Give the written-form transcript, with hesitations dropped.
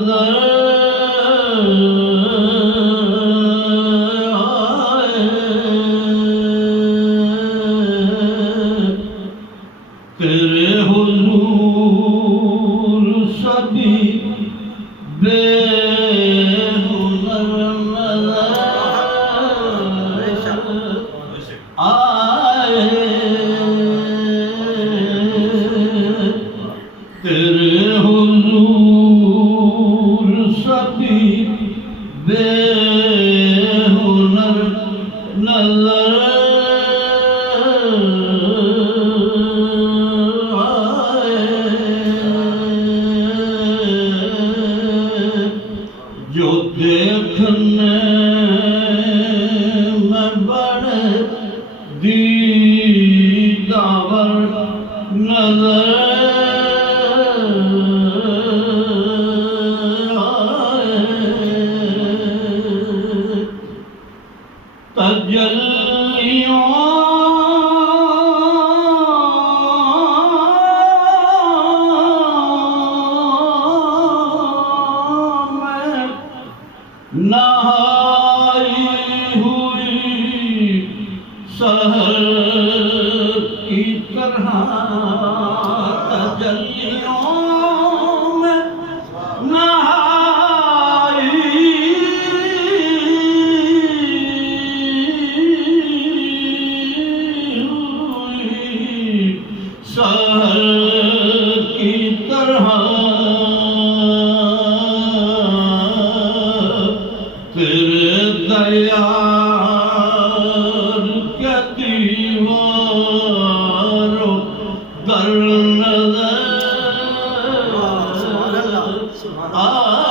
नजर आए, तेरे हुजूर सभी बेहुनर नजर आए, तेरे हुजूर सभी बेहुनर नजर आए, जो देखने में बड़े दीदावर नजर तजल्लियों में नहाई हुई सहर की तरह, तजल्लियों में नहाई सहर की तरह, तेरे दयार के दीवारों दर नजर आ